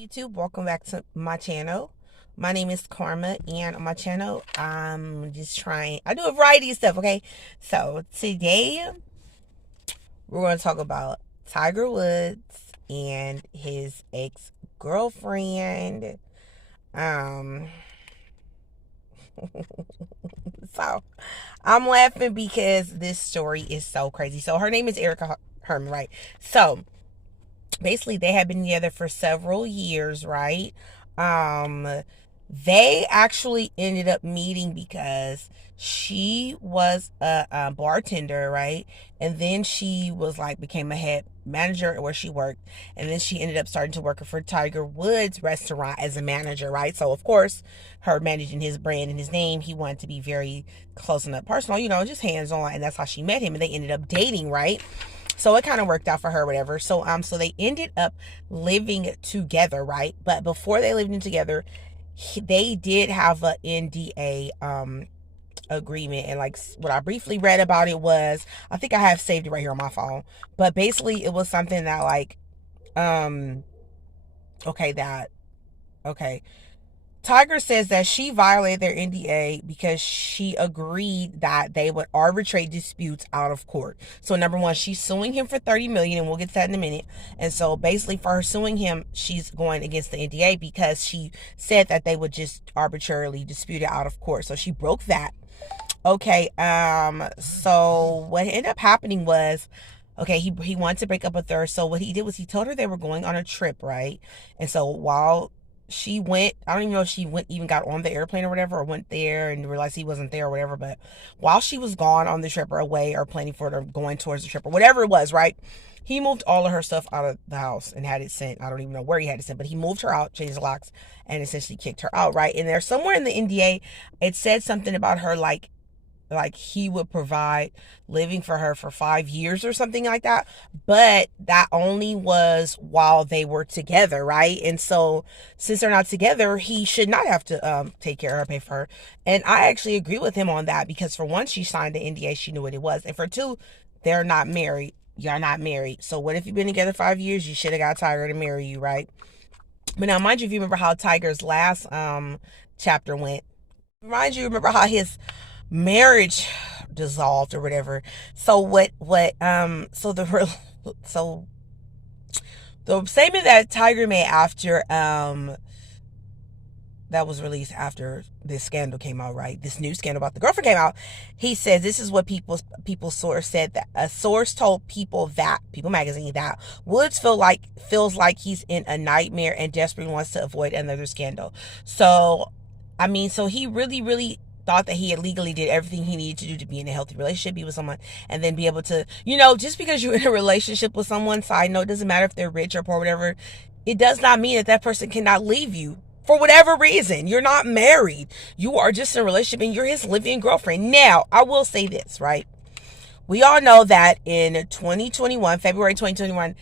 YouTube, welcome back to my channel. My name is Karma, and on my channel I'm just trying, I do a variety of stuff. Okay, so today we're going to talk about Tiger Woods and his ex-girlfriend. um so I'm laughing because this story is so crazy. So her name is Erica Herman, right? So basically they had been together for several years, right? um they actually ended up meeting because she was a bartender, right? And then she was like became a head manager where she worked, and then she ended up starting to work for Tiger Woods restaurant as a manager, right? So of course, her managing his brand and his name, he wanted to be very close and personal, just hands on, and that's how she met him, and they ended up dating, right? So it kind of worked out for her, whatever. So they ended up living together, right? But before they lived in together, they did have a NDA agreement, and like what I briefly read about it was, I think I have saved it right here on my phone. But basically, it was something that like, um, okay, that okay. Tiger says that she violated their NDA because she agreed that they would arbitrate disputes out of court. So number one, she's suing him for 30 million, and we'll get to that in a minute. And so basically for her suing him, she's going against the NDA because she said that they would just arbitrarily dispute it out of court. So she broke that. Okay, so what ended up happening was, okay, he wanted to break up with her. So what he did was he told her they were going on a trip, right? And so while she went, I don't even know if she went, even got on the airplane or whatever, or went there and realized he wasn't there or whatever. But while she was gone on the trip or away or planning for it or going towards the trip or whatever it was, right? He moved all of her stuff out of the house and had it sent. I don't even know where he had it sent, but he moved her out, changed the locks, and essentially kicked her out, right? And there's somewhere in the NDA, it said something about her like he would provide living for her for 5 years or something like that. But that only was while they were together, right? And so since they're not together, he should not have to take care of her, pay for her. And I actually agree with him on that, because for one, she signed the NDA, she knew what it was, and for two, they're not married. You're not married. So what if you've been together 5 years? You should have got Tiger to marry you, right? But now, mind you, if you remember how Tiger's last chapter went, remember how his marriage dissolved or whatever. So so the statement that Tiger made after that was released after this scandal came out, right? This new scandal about the girlfriend came out. He says this is what people source said, that a source told People Magazine that Woods feels like he's in a nightmare and desperately wants to avoid another scandal. So I mean, so he really thought that he had legally did everything he needed to do to be in a healthy relationship, be with someone, and then be able to, just because you're in a relationship with someone, side note, doesn't matter if they're rich or poor, whatever, it does not mean that that person cannot leave you for whatever reason. You're not married. You are just in a relationship and you're his living girlfriend. Now, I will say this, right? We all know that in February 2021,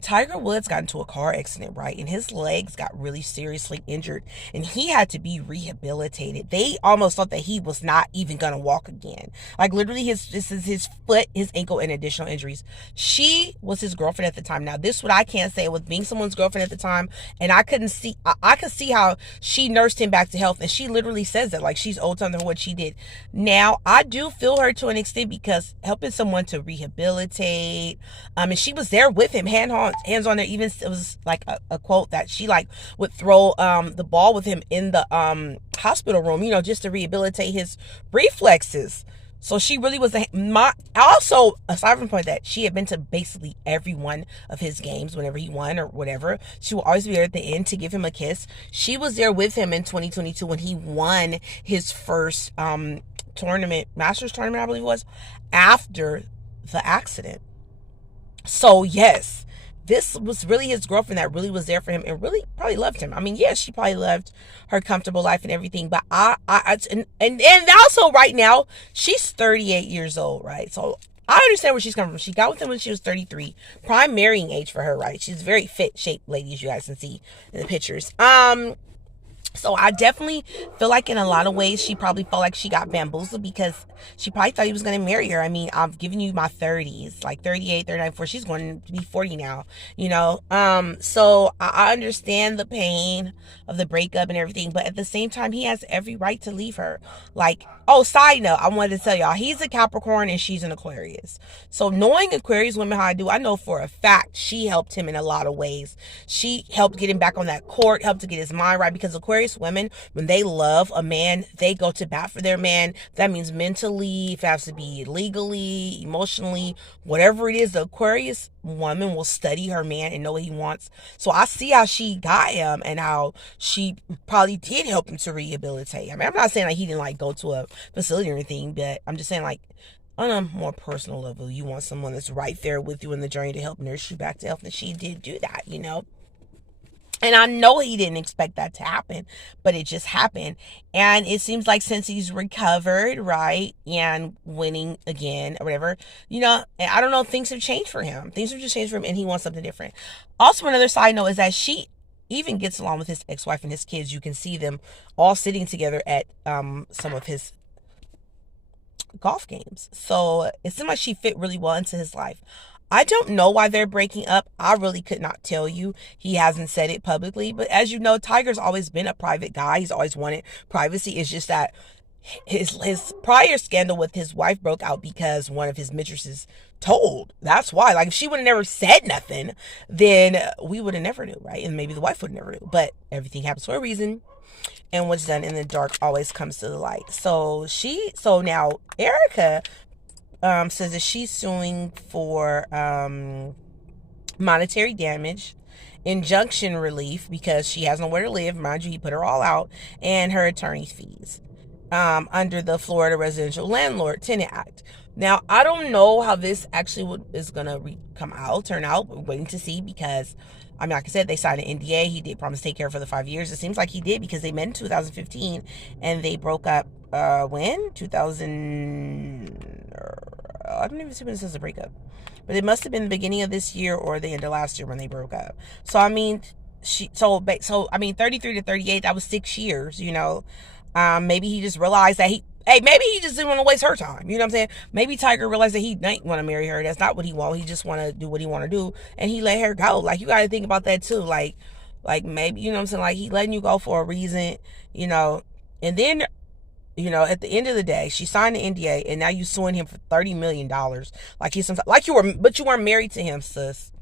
Tiger Woods got into a car accident, right? And his legs got really seriously injured, and he had to be rehabilitated. They almost thought that he was not even gonna walk again. Like literally, this is his foot, his ankle, and additional injuries. She was his girlfriend at the time. Now, this is what I can't say with being someone's girlfriend at the time, and I couldn't see. I could see how she nursed him back to health, and she literally says that, like, she's owed something for what she did. Now, I do feel her to an extent, because helping someone to rehabilitate, and she was there with him, hands on there. Even it was like a quote that she like would throw the ball with him in the hospital room, just to rehabilitate his reflexes. So she really was also, aside from the point that she had been to basically every one of his games whenever he won or whatever, she will always be there at the end to give him a kiss. She was there with him in 2022 when he won his first Masters tournament, I believe it was, after the accident. So yes, this was really his girlfriend that really was there for him and really probably loved him. I mean, yes, she probably loved her comfortable life and everything, but and also right now she's 38 years old, right? So I understand where she's coming from. She got with him when she was 33, prime marrying age for her, right? She's a very fit, shaped lady, as you guys can see in the pictures. So I definitely feel like in a lot of ways she probably felt like she got bamboozled because she probably thought he was going to marry her. I mean, I've given you my 30s, like 38, 39, 40. She's going to be 40 now, you know. So I understand the pain of the breakup and everything, but at the same time, he has every right to leave her. Like, oh, side note, I wanted to tell y'all, he's a Capricorn and she's an Aquarius. So knowing Aquarius women how I do, I know for a fact she helped him in a lot of ways. She helped get him back on that court, helped to get his mind right, because Aquarius women, when they love a man, they go to bat for their man. That means mentally, if it has to be legally, emotionally, whatever it is, the Aquarius woman will study her man and know what he wants. So I see how she got him and how she probably did help him to rehabilitate. I mean, I'm not saying like he didn't like go to a facility or anything, but I'm just saying like on a more personal level, you want someone that's right there with you in the journey to help nurse you back to health, and she did do that, you know. And I know he didn't expect that to happen, but it just happened. And it seems like since he's recovered, right, and winning again or whatever, you know, I don't know, things have changed for him. Things have just changed for him, and he wants something different. Also, another side note is that she even gets along with his ex-wife and his kids. You can see them all sitting together at some of his golf games. So it seemed like she fit really well into his life. I don't know why they're breaking up. I really could not tell you. He hasn't said it publicly. But as you know, Tiger's always been a private guy. He's always wanted privacy. It's just that his prior scandal with his wife broke out because one of his mistresses told. That's why. Like, if she would have never said nothing, then we would have never knew, right? And maybe the wife would never knew. But everything happens for a reason. And what's done in the dark always comes to the light. So now Erica says that she's suing for monetary damage, injunction relief because she has nowhere to live. Mind you, he put her all out, and her attorney's fees under the Florida Residential Landlord Tenant Act. Now, I don't know how this actually is going to turn out. We're waiting to see because, I mean, like I said, they signed an NDA. He did promise to take care of her for the 5 years. It seems like he did because they met in 2015 and they broke up when? 2000, I don't even see when it says a breakup. But it must have been the beginning of this year or the end of last year when they broke up. So, I mean, 33 to 38, that was 6 years, you know. Maybe he just realized that maybe he just didn't want to waste her time. You know what I'm saying? Maybe Tiger realized that he didn't want to marry her. That's not what he wanted. He just want to do what he want to do. And he let her go. Like, you got to think about that too. Like maybe, you know what I'm saying? Like, he letting you go for a reason, you know. And then, you know, at the end of the day, she signed the NDA and now you suing him for $30 million. But you weren't married to him, sis.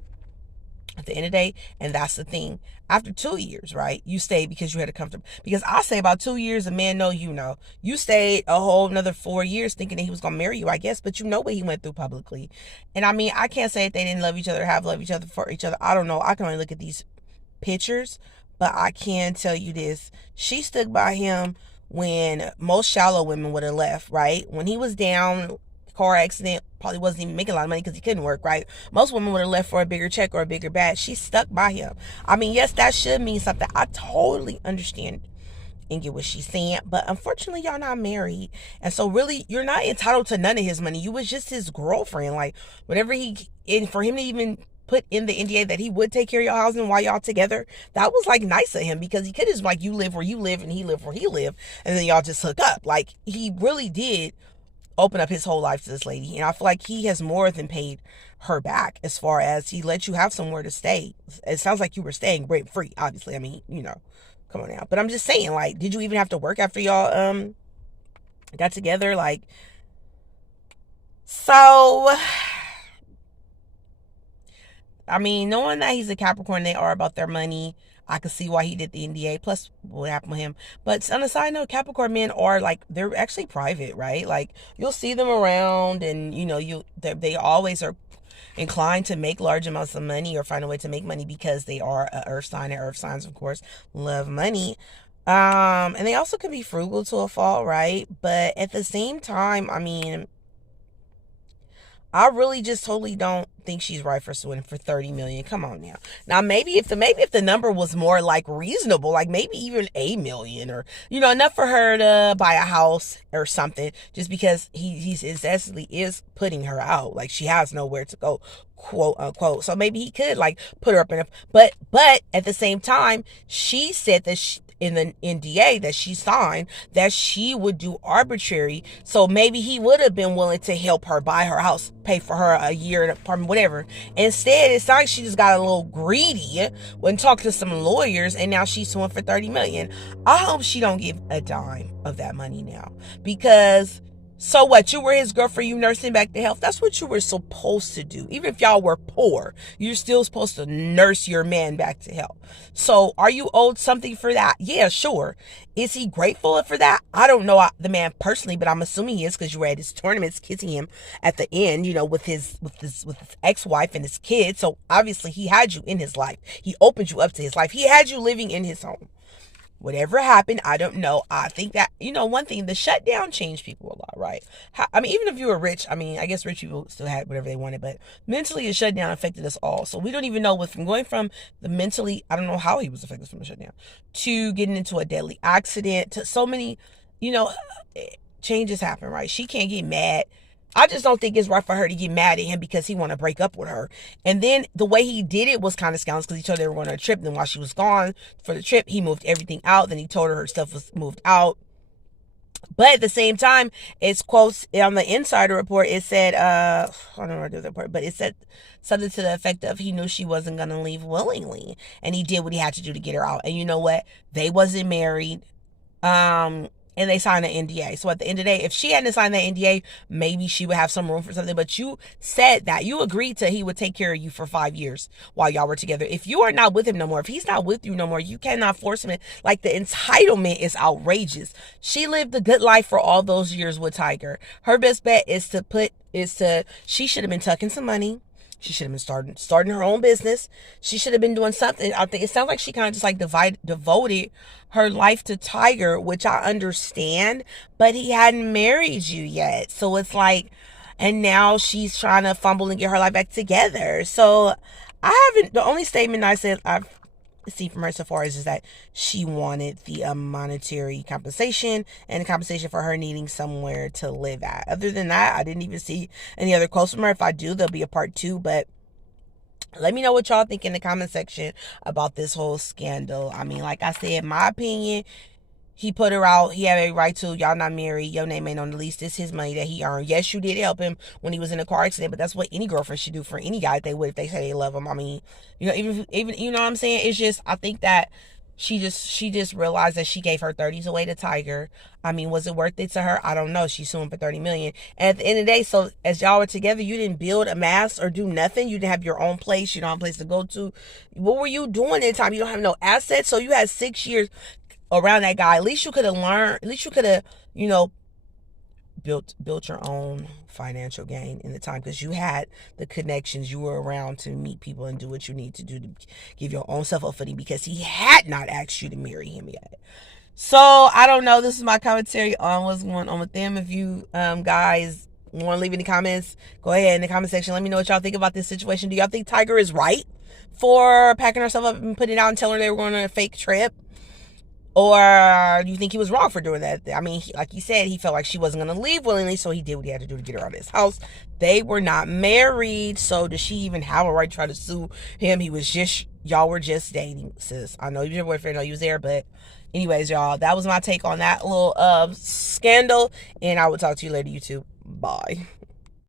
At the end of the day, and that's the thing. After 2 years, right, you stayed because you had a comfortable. Because I say about 2 years, a man know you know. You stayed a whole another 4 years thinking that he was gonna marry you, I guess. But you know what he went through publicly. And I mean, I can't say that they didn't love each other, have loved each other for each other. I don't know. I can only look at these pictures, but I can tell you this: she stood by him when most shallow women would have left. Right when he was down. Car accident, probably wasn't even making a lot of money because he couldn't work, right? Most women would have left for a bigger check or a bigger bag. She stuck by him. I mean, yes, that should mean something. I totally understand and get what she's saying, but unfortunately, y'all not married, and so really, you're not entitled to none of his money. You was just his girlfriend, like whatever and for him to even put in the NDA that he would take care of your housing while y'all together, that was like nice of him because he could just like, you live where you live and he live where he live, and then y'all just hook up. Like, he really did open up his whole life to this lady, and I feel like he has more than paid her back as far as he let you have somewhere to stay. It sounds like you were staying rent free, obviously. I mean, you know, come on now. But I'm just saying, like, did you even have to work after y'all got together? Like, so I mean, knowing that he's a Capricorn, they are about their money. I could see why he did the NDA. Plus, what happened with him. But on the side note, Capricorn men are like, they're actually private, right? Like, you'll see them around, and you know, they always are inclined to make large amounts of money or find a way to make money because they are an earth sign, and earth signs, of course, love money. And they also can be frugal to a fault, right? But at the same time, I mean, I really just totally don't think she's right for suing for 30 million. Come on now. Now maybe if the number was more like reasonable, like maybe even 8 million, or you know, enough for her to buy a house or something, just because he's essentially is putting her out. Like, she has nowhere to go, quote unquote. So maybe he could like put her up in a, but at the same time, she said that in the NDA that she signed that she would do arbitrary. So maybe he would have been willing to help her buy her house, pay for her a year in an apartment, whatever. Instead, it's like she just got a little greedy when talked to some lawyers, and now she's suing for $30 million. I hope she don't give a dime of that money now, because so what? You were his girlfriend, you nursing back to health. That's what you were supposed to do. Even if y'all were poor, you're still supposed to nurse your man back to health. So are you owed something for that? Yeah, sure. Is he grateful for that? I don't know the man personally, but I'm assuming he is, because you were at his tournaments kissing him at the end, with his ex-wife and his kids. So obviously he had you in his life. He opened you up to his life. He had you living in his home. Whatever happened, I don't know. I think that, one thing, the shutdown changed people a lot, right? Even if you were rich, I guess rich people still had whatever they wanted, but mentally the shutdown affected us all. So we don't even know from going from the mentally, I don't know how he was affected from the shutdown, to getting into a deadly accident, to so many, changes happen, right? She can't get mad. I just don't think it's right for her to get mad at him because he want to break up with her. And then the way he did it was kind of scoundrels, because he told her they were going on a trip. Then while she was gone for the trip, he moved everything out. Then he told her stuff was moved out. But at the same time, it's quotes on the insider report. It said, I don't know where the report, but it said something to the effect of he knew she wasn't going to leave willingly. And he did what he had to do to get her out. And you know what? They wasn't married. And they signed an NDA. So at the end of the day, if she hadn't signed that NDA, maybe she would have some room for something. But you said that you agreed to he would take care of you for 5 years while y'all were together. If you are not with him no more, if he's not with you no more, you cannot force him. Like, the entitlement is outrageous. She lived a good life for all those years with Tiger. Her best bet is she should have been tucking some money. She should have been starting her own business. She should have been doing something. I think it sounds like she kind of just like devoted her life to Tiger, which I understand, but he hadn't married you yet. So it's like, and now she's trying to fumble and get her life back together. So the only statement I've see from her so far is that she wanted the monetary compensation and the compensation for her needing somewhere to live at. Other than that, I didn't even see any other quotes from her. If I do, there'll be a part 2, but let me know what y'all think in the comment section about this whole scandal. Like I said, my opinion, he put her out. He had a right to. Y'all not married. Your name ain't on the lease. This is his money that he earned. Yes, you did help him when he was in a car accident, but that's what any girlfriend should do for any guy if they would, if they say they love him. Even you know what I'm saying? It's just, I think that she just realized that she gave her 30s away to Tiger. Was it worth it to her? I don't know. She's suing for $30 million. And at the end of the day, so as y'all were together, you didn't build a mass or do nothing. You didn't have your own place. You don't have a place to go to. What were you doing at the time? You don't have no assets. So you had 6 years around that guy. At least you could have learned. At least you could have, built your own financial gain in the time, because you had the connections. You were around to meet people and do what you need to do to give your own self a footing, because he had not asked you to marry him yet. So I don't know. This is my commentary on what's going on with them. If you guys want to leave any comments, go ahead in the comment section. Let me know what y'all think about this situation. Do y'all think Tiger is right for packing herself up and putting it out and telling her they were going on a fake trip? Or do you think he was wrong for doing that? Like he said, he felt like she wasn't going to leave willingly, so he did what he had to do to get her out of his house. They were not married, so does she even have a right to try to sue him? Y'all were just dating, sis. I know you was your boyfriend, I know you was there, but anyways, y'all, that was my take on that little scandal, and I will talk to you later, YouTube. Bye.